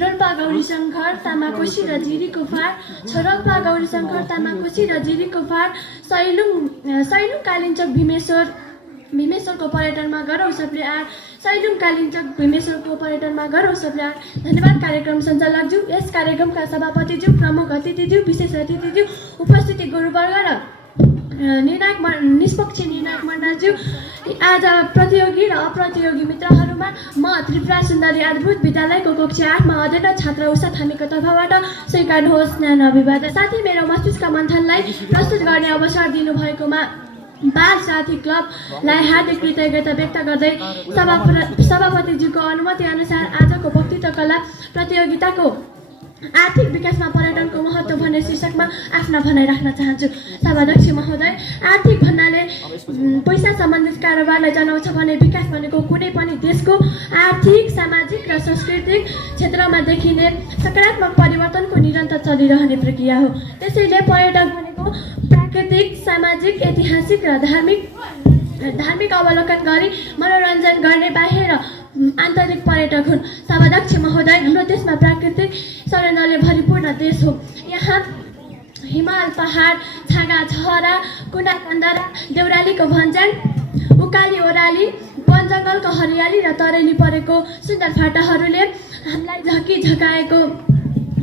रोल्पा गौरीशङ्कर तामाकोशी र जिरीको फार छोरोल्पा गौरीशङ्कर तामाकोशी र जिरीको फार सैलुङ कालिन्चोक भीमेश्वरको पर्यटनमा गरौँ सबले आर सैलुङ कालिन्चोक भीमेश्वरको पर्यटनमा गरौँ सबले आर। धन्यवाद कार्यक्रम सञ्चालकज्यू, यस कार्यक्रमका सभापतिज्यू, प्रमुख अतिथिज्यू, विशेष अतिथिज्यू, उपस्थिति गुरुवर्ग र निष्पक्ष निर्णायक मण्डलज्यू, आज प्रतियोगी र अप्रतियोगी मित्रहरूमा म त्रिपुरा सुन्दरी अद्भुत विद्यालयको कक्षा 8 मा अध्ययनरत छात्र उषा थामीको तर्फबाट स्वीकार्नुहोस् न्यानो अभिवादन। साथै मेरो मस्तिष्क मन्थनलाई प्रस्तुत गर्ने अवसर दिनुभएकोमा बाल साथी क्लबलाई हार्दिक कृतज्ञता व्यक्त गर्दै सभापतिज्यूको अनुमति अनुसार आजको वक्तृत्व कला प्रतियोगिताको आर्थिक विकासमा पर्यटनको महत्त्व भन्ने शीर्षकमा आफ्ना भनाइ राख्न चाहन्छु। सभाध्यक्ष महोदय, आर्थिक भन्नाले पैसा सम्बन्धित कारोबारलाई जनाउँछ भने विकास भनेको कुनै पनि देशको आर्थिक, सामाजिक र सांस्कृतिक क्षेत्रमा देखिने सकारात्मक परिवर्तनको निरन्तर चलिरहने प्रक्रिया हो। त्यसैले पर्यटक भनेको प्राकृतिक, सामाजिक, ऐतिहासिक र धार्मिक अवलोकन गरी मनोरञ्जन गर्ने बाह्य र आन्तरिक पर्यटक हुन्। सभाध्यक्ष महोदय, हाम्रो देशमा प्राकृतिक सौन्दर्यले भरिपूर्ण देश हो। यहाँ हिमाल, पहाड, छाँगा छहरा, कुना कन्दरा, देउरालीको भन्ज्याङ, उकाली ओह्राली, वन जङ्गलको हरियाली र तरेली परेको सुन्दर फाटाहरूले हामीलाई झकाएको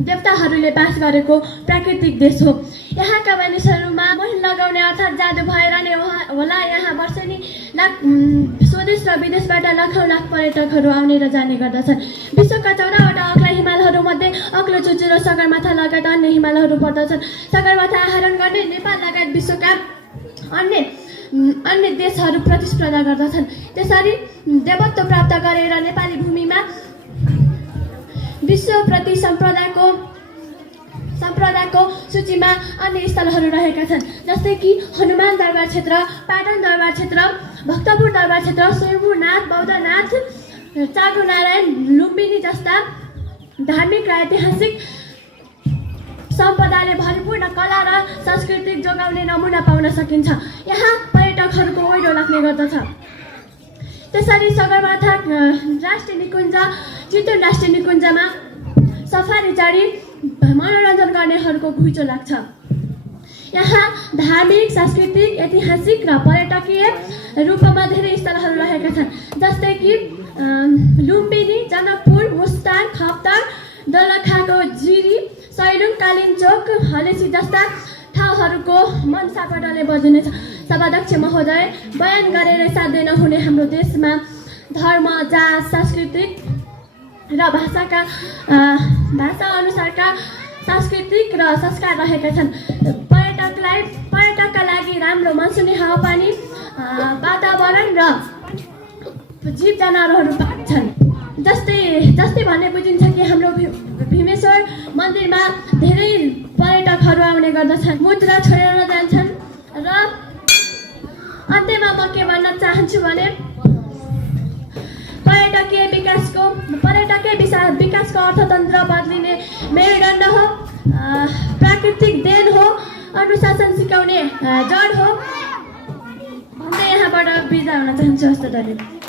देवताहरूले बास गरेको प्राकृतिक देश हो। यहाँका मानिसहरूमा मोह लगाउने अर्थात् जादु भएर नै होला यहाँ वर्षेनी स्वदेश र विदेशबाट लाखौँ लाख पर्यटकहरू आउने र जाने गर्दछन्। विश्वका 14वटा अग्ला हिमालहरूमध्ये अग्लो चुचुरो र सगरमाथा लगायत अन्य हिमालहरू पर्दछन्। सगरमाथा आहरण गर्ने नेपाल लगायत विश्वका अन्य देशहरू प्रतिस्पर्धा गर्दछन्। त्यसरी देवत्व प्राप्त गरेर नेपाली भूमिमा विश्वप्रति सम्प्रदायको सूचीमा अन्य स्थलहरू रहेका छन्, जस्तै कि हनुमान दरबार क्षेत्र, पाटन दरबार क्षेत्र, भक्तपुर दरबार क्षेत्र, स्वयम्भूनाथ, बौद्धनाथ, चाँगुनारायण, लुम्बिनी जस्ता धार्मिक र ऐतिहासिक सम्पदाले भरिपूर्ण कला र संस्कृति जोगाउने नमुना पाउन सकिन्छ। यहाँ पर्यटकहरूको ओइरो लाग्ने गर्दछ। त्यसरी सगरमाथा राष्ट्रिय निकुञ्ज, चितवन राष्ट्रिय निकुञ्जमा सफारी चढी मनोरञ्जन गर्नेहरूको घुइँचो लाग्छ। यहाँ धार्मिक, सांस्कृतिक, ऐतिहासिक र पर्यटकीय रूपमा धेरै स्थलहरू रहेका छन्, जस्तै कि लुम्बिनी, जनकपुर, मुस्ताङ, खप्तर, दोलखाको जिरी, सैलुङ, कालिन्चोक, हलेसी जस्ता ठाउँहरूको मन सापटले बजिनेछ। सभाध्यक्ष महोदय, बयान गरेर साध्य नहुने हाम्रो देशमा धर्म, जात, सांस्कृतिक र भाषा अनुसारका सांस्कृतिक र संस्कार रहेका छन्। पर्यटकका लागि राम्रो मनसुनी हावापानी, वातावरण र जीव जनावरहरू छन्। जस्तै भन्ने बुझिन्छ कि हाम्रो भीमेश्वर मन्दिरमा धेरै पर्यटकहरू आउने गर्दछन्, मुद्रा छोडेर जान्छन्। र अन्त्यमा म के भन्न चाहन्छु भने पर्यटकीय विकासको अर्थतन्त्र बदलिने मेरुदण्ड हो, प्राकृतिक देन हो, अनुशासन सिकाउने जड हो भन्दै यहाँबाट बिदा हुन चाहन्छु। हस्त धन्यवाद।